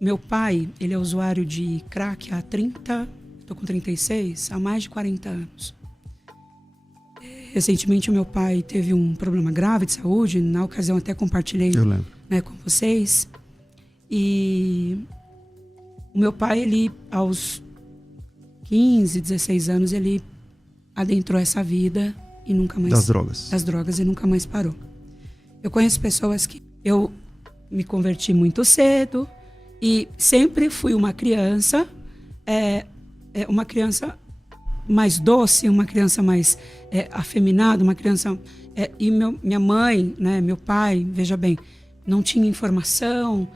Meu pai, ele é usuário de crack há 30, estou com 36, há mais de 40 anos. Recentemente, o meu pai teve um problema grave de saúde, na ocasião até compartilhei, né, com vocês. E o meu pai, ele, aos 15, 16 anos, ele adentrou essa vida e nunca mais... Das drogas e nunca mais parou. Eu conheço pessoas que... Eu me converti muito cedo e sempre fui uma criança mais doce, uma criança mais afeminada, uma criança... e minha mãe, né, meu pai, veja bem, não tinha informação,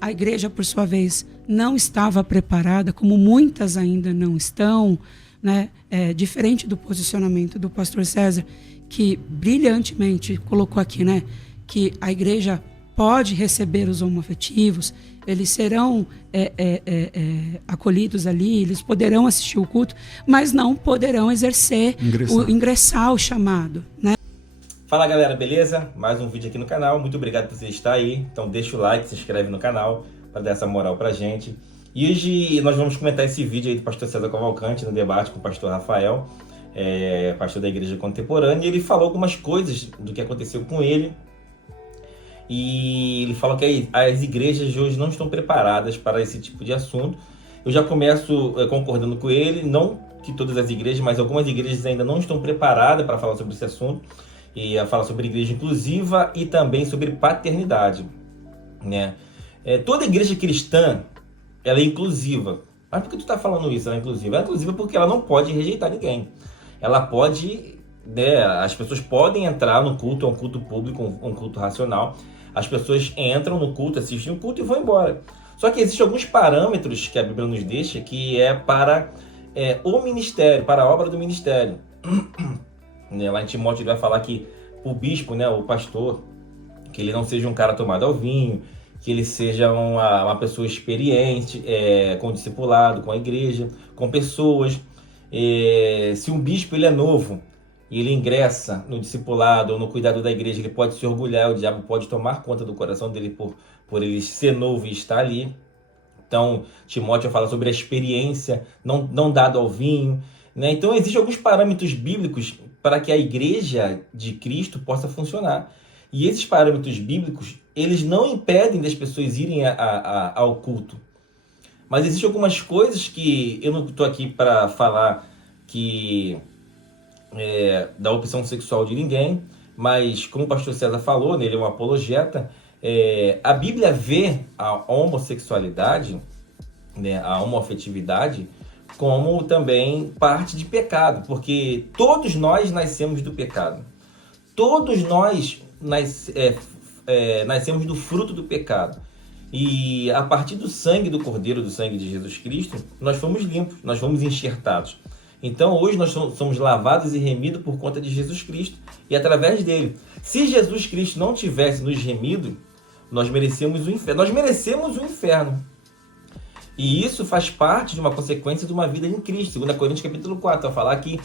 a igreja, por sua vez, não estava preparada, como muitas ainda não estão, né, diferente do posicionamento do pastor César, que brilhantemente colocou aqui, né, que a igreja pode receber os homoafetivos, eles serão acolhidos ali, eles poderão assistir o culto, mas não poderão ingressar o chamado, né? Fala galera, beleza? Mais um vídeo aqui no canal, muito obrigado por você estar aí, então deixa o like, se inscreve no canal para dar essa moral pra gente. E hoje nós vamos comentar esse vídeo aí do pastor César Cavalcante no debate com o pastor Rafael, pastor da Igreja Contemporânea, e ele falou algumas coisas do que aconteceu com ele. E ele fala que as igrejas de hoje não estão preparadas para esse tipo de assunto. Eu já começo concordando com ele, não que todas as igrejas, mas algumas igrejas ainda não estão preparadas para falar sobre esse assunto, e a falar sobre igreja inclusiva e também sobre paternidade, né? Toda igreja cristã, ela é inclusiva. Mas por que tu está falando isso? Ela é inclusiva? Ela é inclusiva porque ela não pode rejeitar ninguém. Ela pode, né, as pessoas podem entrar no culto, é um culto público, um culto racional. As pessoas entram no culto, assistem o culto e vão embora. Só que existem alguns parâmetros que a Bíblia nos deixa, que é para o ministério, para a obra do ministério. Lá em Timóteo ele vai falar que o bispo, né, o pastor, que ele não seja um cara tomado ao vinho, que ele seja uma pessoa experiente, com o discipulado, com a igreja, com pessoas. Se um bispo ele é novo, e ele ingressa no discipulado ou no cuidado da igreja, ele pode se orgulhar, o diabo pode tomar conta do coração dele por ele ser novo e estar ali. Então, Timóteo fala sobre a experiência não dado ao vinho, né? Então, existem alguns parâmetros bíblicos para que a igreja de Cristo possa funcionar. E esses parâmetros bíblicos, eles não impedem das pessoas irem ao culto. Mas existem algumas coisas que eu não estou aqui para falar que... da opção sexual de ninguém, mas como o pastor César falou, né, ele é um apologeta, a Bíblia vê a homossexualidade, né, a homoafetividade, como também parte de pecado, porque todos nós nascemos do pecado. Todos nós nascemos do fruto do pecado. E a partir do sangue do Cordeiro, do sangue de Jesus Cristo, nós fomos limpos, nós fomos enxertados. Então hoje nós somos lavados e remidos por conta de Jesus Cristo e através dele. Se Jesus Cristo não tivesse nos remido, nós merecemos o inferno. Nós merecemos o inferno. E isso faz parte de uma consequência de uma vida em Cristo. 2 Coríntios capítulo 4 vai falar que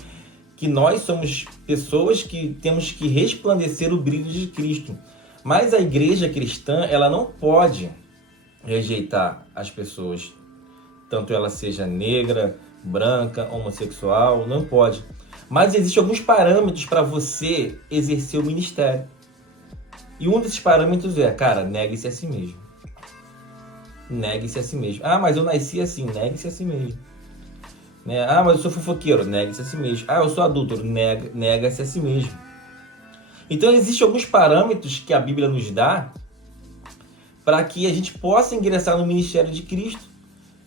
nós somos pessoas que temos que resplandecer o brilho de Cristo. Mas a igreja cristã, ela não pode rejeitar as pessoas, tanto ela seja negra, branca, homossexual, não pode. Mas existem alguns parâmetros para você exercer o ministério. E um desses parâmetros negue-se a si mesmo. Negue-se a si mesmo. Ah, mas eu nasci assim, negue-se a si mesmo. Né? Ah, mas eu sou fofoqueiro, negue-se a si mesmo. Ah, eu sou adúltero, nega-se a si mesmo. Então existem alguns parâmetros que a Bíblia nos dá para que a gente possa ingressar no ministério de Cristo.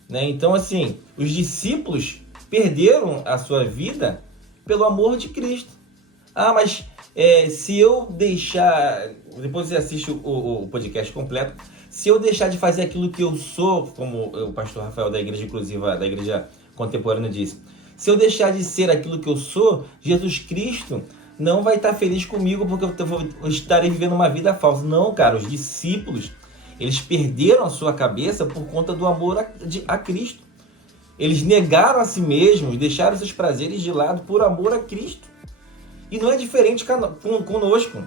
Né? Então, assim, os discípulos perderam a sua vida pelo amor de Cristo. Ah, mas se eu deixar... Depois você assiste o podcast completo. Se eu deixar de fazer aquilo que eu sou, como o pastor Rafael da Igreja Inclusiva, da Igreja Contemporânea disse, se eu deixar de ser aquilo que eu sou, Jesus Cristo não vai estar feliz comigo porque eu estarei vivendo uma vida falsa. Não, cara, os discípulos... Eles perderam a sua cabeça por conta do amor a Cristo. Eles negaram a si mesmos, deixaram seus prazeres de lado por amor a Cristo. E não é diferente conosco.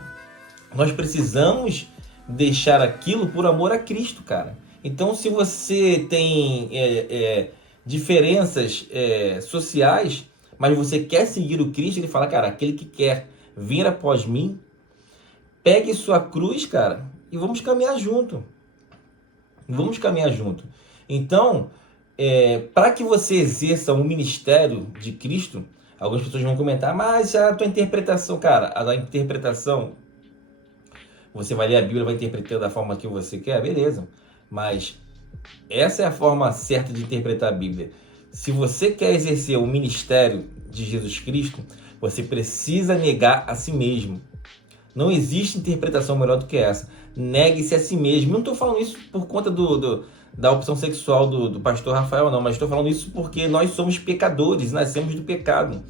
Nós precisamos deixar aquilo por amor a Cristo, cara. Então, se você tem diferenças sociais, mas você quer seguir o Cristo, ele fala, cara, aquele que quer vir após mim, pegue sua cruz, cara, e vamos caminhar junto. Vamos caminhar junto. Então, para que você exerça o ministério de Cristo, algumas pessoas vão comentar, mas a tua interpretação, cara, a interpretação, você vai ler a Bíblia, vai interpretar da forma que você quer, beleza. Mas essa é a forma certa de interpretar a Bíblia. Se você quer exercer o ministério de Jesus Cristo, você precisa negar a si mesmo. Não existe interpretação melhor do que essa. Negue-se a si mesmo. Não estou falando isso por conta da opção sexual do pastor Rafael, não. Mas estou falando isso porque nós somos pecadores, nascemos do pecado.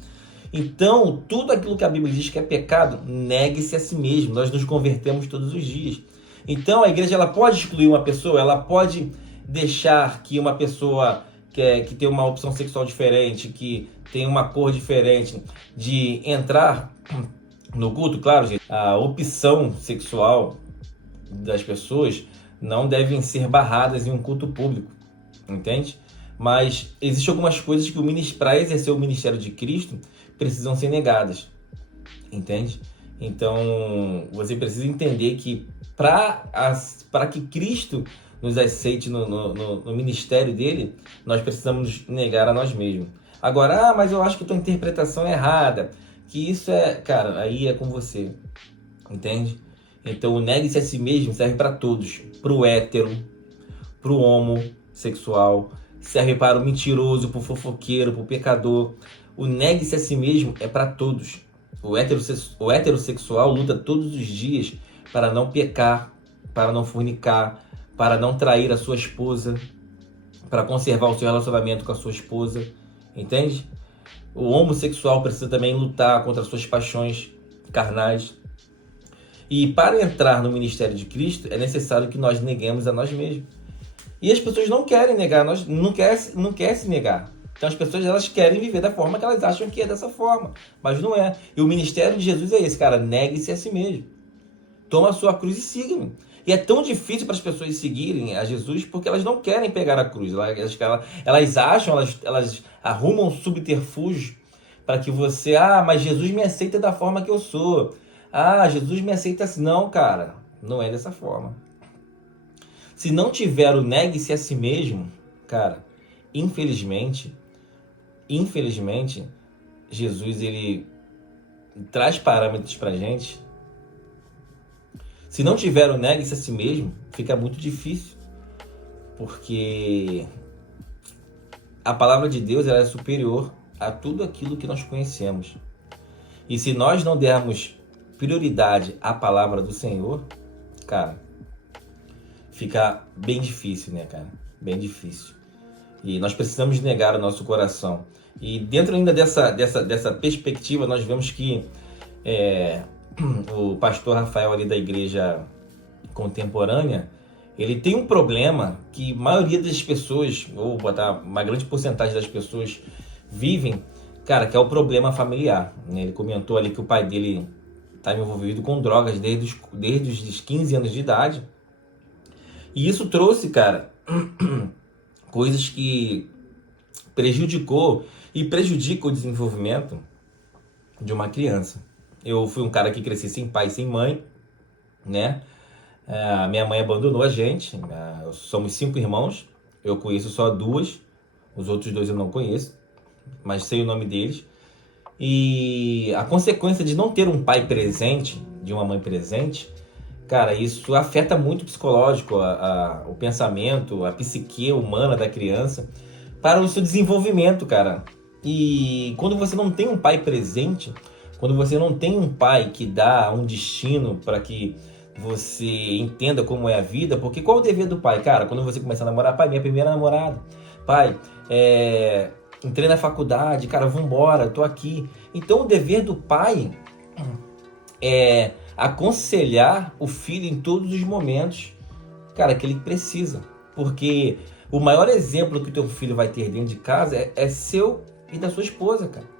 Então, tudo aquilo que a Bíblia diz que é pecado, negue-se a si mesmo. Nós nos convertemos todos os dias. Então, a igreja ela pode excluir uma pessoa, ela pode deixar que uma pessoa que tem uma opção sexual diferente, que tem uma cor diferente, de entrar no culto. Claro, gente, a opção sexual das pessoas não devem ser barradas em um culto público, entende? Mas existem algumas coisas que para exercer o ministério de Cristo precisam ser negadas, entende? Então, você precisa entender que para que Cristo nos aceite no ministério dele, nós precisamos negar a nós mesmos. Agora, mas eu acho que a tua interpretação é errada, que isso cara, aí é com você, entende? Então, o negue-se a si mesmo serve para todos, para o hétero, para o homossexual, serve para o mentiroso, para o fofoqueiro, para o pecador. O negue-se a si mesmo é para todos. O heterossexual luta todos os dias para não pecar, para não fornicar, para não trair a sua esposa, para conservar o seu relacionamento com a sua esposa, entende? O homossexual precisa também lutar contra as suas paixões carnais. E para entrar no ministério de Cristo, é necessário que nós neguemos a nós mesmos. E as pessoas não querem negar, não querem se negar. Então as pessoas elas querem viver da forma que elas acham que é dessa forma, mas não é. E o ministério de Jesus é esse, cara, negue-se a si mesmo. Toma a sua cruz e siga-me. E é tão difícil para as pessoas seguirem a Jesus porque elas não querem pegar a cruz. Elas acham, elas arrumam subterfúgios para que você... mas Jesus me aceita da forma que eu sou. Jesus me aceita assim. Não, cara, não é dessa forma. Se não tiver o negue-se a si mesmo, cara, infelizmente, Jesus, ele traz parâmetros pra gente. Se não tiver o negue-se a si mesmo, fica muito difícil. Porque a palavra de Deus ela é superior a tudo aquilo que nós conhecemos. E se nós não dermos prioridade à palavra do Senhor, cara, fica bem difícil, né, cara? Bem difícil. E nós precisamos negar o nosso coração. E dentro ainda dessa perspectiva, nós vemos que o pastor Rafael ali da igreja contemporânea, ele tem um problema que a maioria das pessoas, ou botar uma grande porcentagem das pessoas vivem, cara, que é o problema familiar, né? Ele comentou ali que o pai dele está envolvido com drogas desde os 15 anos de idade. E isso trouxe, cara, coisas que prejudicou e prejudica o desenvolvimento de uma criança. Eu fui um cara que cresci sem pai e sem mãe, né? Minha mãe abandonou a gente, somos 5 irmãos, eu conheço só 2, os outros 2 eu não conheço, mas sei o nome deles. E a consequência de não ter um pai presente, de uma mãe presente, cara, isso afeta muito o psicológico, o pensamento, a psique humana da criança, para o seu desenvolvimento, cara. E quando você não tem um pai presente, quando você não tem um pai que dá um destino para que você entenda como é a vida, porque qual é o dever do pai? Cara, quando você começa a namorar, pai, minha primeira namorada, pai, entrei na faculdade, cara, vambora, tô aqui. Então o dever do pai é aconselhar o filho em todos os momentos, cara, que ele precisa. Porque o maior exemplo que o teu filho vai ter dentro de casa é seu e da sua esposa, cara.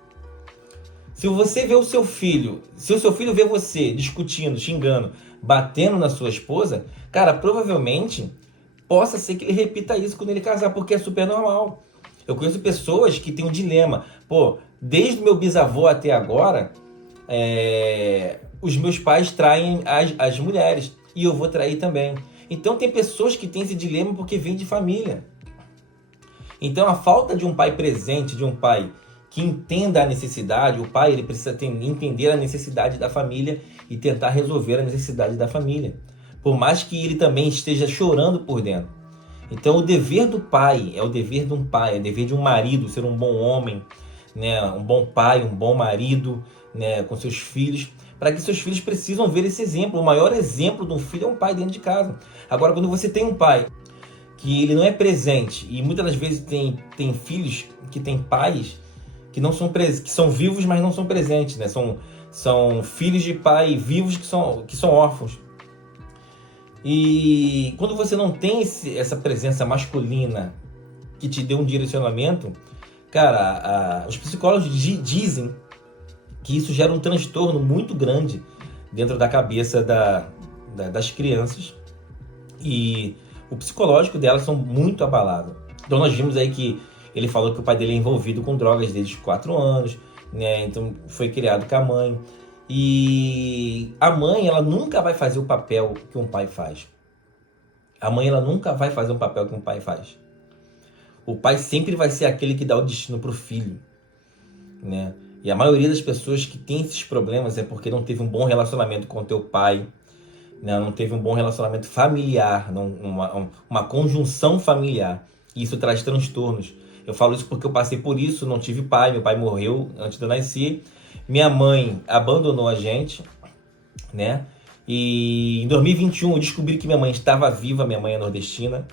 Se você vê o seu filho, se o seu filho vê você discutindo, xingando batendo na sua esposa, cara, provavelmente possa ser que ele repita isso quando ele casar, porque é super normal. Eu conheço pessoas que têm um dilema. Pô, desde o meu bisavô até agora, os meus pais traem as mulheres e eu vou trair também. Então tem pessoas que têm esse dilema porque vem de família. Então a falta de um pai presente, de um pai que entenda a necessidade, o pai ele precisa entender a necessidade da família e tentar resolver a necessidade da família. Por mais que ele também esteja chorando por dentro. Então o dever do pai é o dever de um pai, é o dever de um marido ser um bom homem, né? Um bom pai, um bom marido, né? Com seus filhos, para que seus filhos precisam ver esse exemplo. O maior exemplo de um filho é um pai dentro de casa. Agora, quando você tem um pai que ele não é presente, e muitas das vezes tem filhos que têm pais que não são que são vivos, mas não são presentes, né? São filhos de pai vivos que são órfãos. E quando você não tem essa presença masculina que te dê um direcionamento, cara, os psicólogos dizem que isso gera um transtorno muito grande dentro da cabeça das crianças, e o psicológico delas são muito abalado. Então nós vimos aí que ele falou que o pai dele é envolvido com drogas desde os 4 anos, né? Então foi criado com a mãe. E a mãe, ela nunca vai fazer o papel que um pai faz. A mãe, ela nunca vai fazer um papel que um pai faz. O pai sempre vai ser aquele que dá o destino para o filho, né? E a maioria das pessoas que tem esses problemas é porque não teve um bom relacionamento com o teu pai, né? Não teve um bom relacionamento familiar, uma conjunção familiar. E isso traz transtornos. Eu falo isso porque eu passei por isso, não tive pai, meu pai morreu antes de eu nascer. Minha mãe abandonou a gente, né? E em 2021 eu descobri que minha mãe estava viva, minha mãe é nordestina,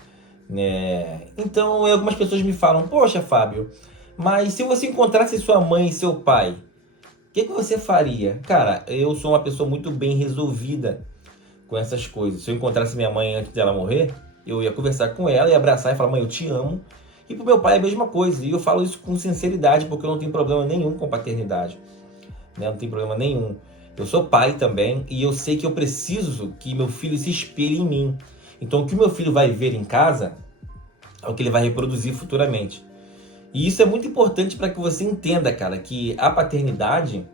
né? Então algumas pessoas me falam, poxa, Fábio, mas se você encontrasse sua mãe e seu pai, o que você faria? Cara, eu sou uma pessoa muito bem resolvida com essas coisas. Se eu encontrasse minha mãe antes dela morrer, eu ia conversar com ela e abraçar e falar, mãe, eu te amo. E pro meu pai é a mesma coisa. E eu falo isso com sinceridade, porque eu não tenho problema nenhum com paternidade, né? Não tem problema nenhum. Eu sou pai também e eu sei que eu preciso que meu filho se espelhe em mim. Então o que o meu filho vai ver em casa é o que ele vai reproduzir futuramente. E isso é muito importante para que você entenda, cara, que a paternidade,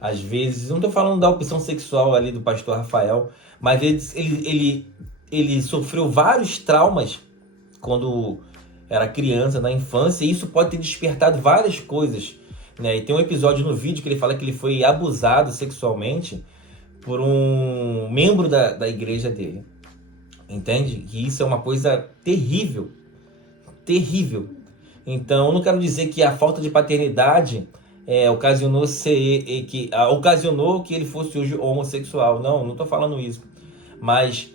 às vezes, não estou falando da opção sexual ali do pastor Rafael, mas ele sofreu vários traumas quando era criança, na infância, e isso pode ter despertado várias coisas, né? E tem um episódio no vídeo que ele fala que ele foi abusado sexualmente por um membro da igreja dele. Entende? Que isso é uma coisa terrível. Terrível. Então, eu não quero dizer que a falta de paternidade ocasionou que ele fosse hoje homossexual. Não estou falando isso. Mas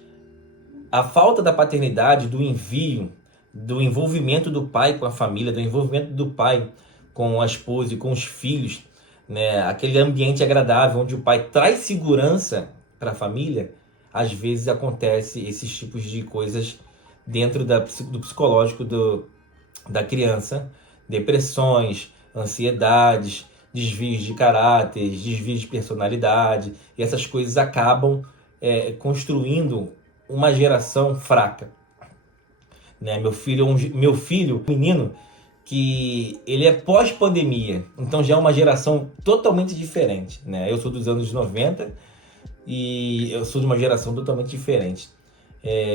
a falta da paternidade, do envio, do envolvimento do pai com a família, do envolvimento do pai com a esposa e com os filhos, né? Aquele ambiente agradável onde o pai traz segurança para a família, às vezes acontece esses tipos de coisas dentro do psicológico da criança, depressões, ansiedades, desvios de caráter, desvios de personalidade, e essas coisas acabam construindo uma geração fraca, né? Meu filho, menino, que ele é pós-pandemia, então já é uma geração totalmente diferente, né? Eu sou dos anos 90 e eu sou de uma geração totalmente diferente.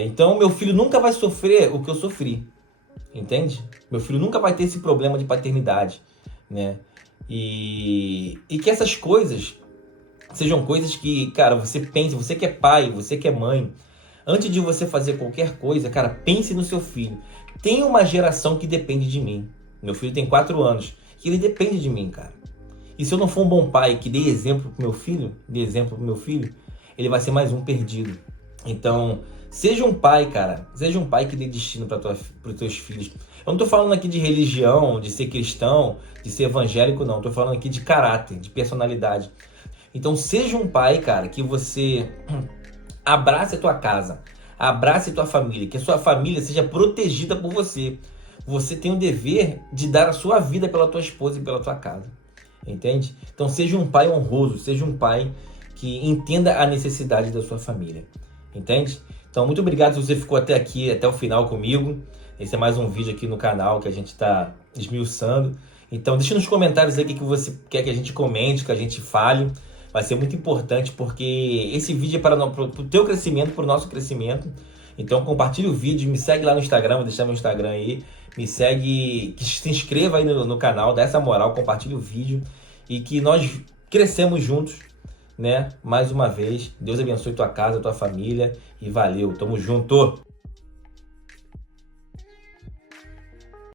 Então meu filho nunca vai sofrer o que eu sofri, entende? Meu filho nunca vai ter esse problema de paternidade, né? E que essas coisas sejam coisas que, cara, você pense, você que é pai, você que é mãe, antes de você fazer qualquer coisa, cara, pense no seu filho. Tem uma geração que depende de mim. Meu filho tem 4 anos, que ele depende de mim, cara. E se eu não for um bom pai que dê exemplo pro meu filho, ele vai ser mais um perdido. Então, seja um pai, cara. Seja um pai que dê destino para os teus filhos. Eu não tô falando aqui de religião, de ser cristão, de ser evangélico, não. Tô falando aqui de caráter, de personalidade. Então, seja um pai, cara, que você abrace a tua casa, abrace a tua família, que a sua família seja protegida por você. Você tem o dever de dar a sua vida pela tua esposa e pela tua casa. Entende? Então, seja um pai honroso, seja um pai que entenda a necessidade da sua família. Entende? Então, muito obrigado se você ficou até aqui, até o final comigo. Esse é mais um vídeo aqui no canal que a gente está esmiuçando. Então, deixa nos comentários aí o que você quer que a gente comente, que a gente fale. Vai ser muito importante porque esse vídeo é para o teu crescimento, para o nosso crescimento. Então, compartilha o vídeo, me segue lá no Instagram, vou deixar meu Instagram aí. Me segue, se inscreva aí no canal, dá essa moral, compartilha o vídeo e que nós crescemos juntos, né? Mais uma vez, Deus abençoe tua casa, tua família e valeu, tamo junto!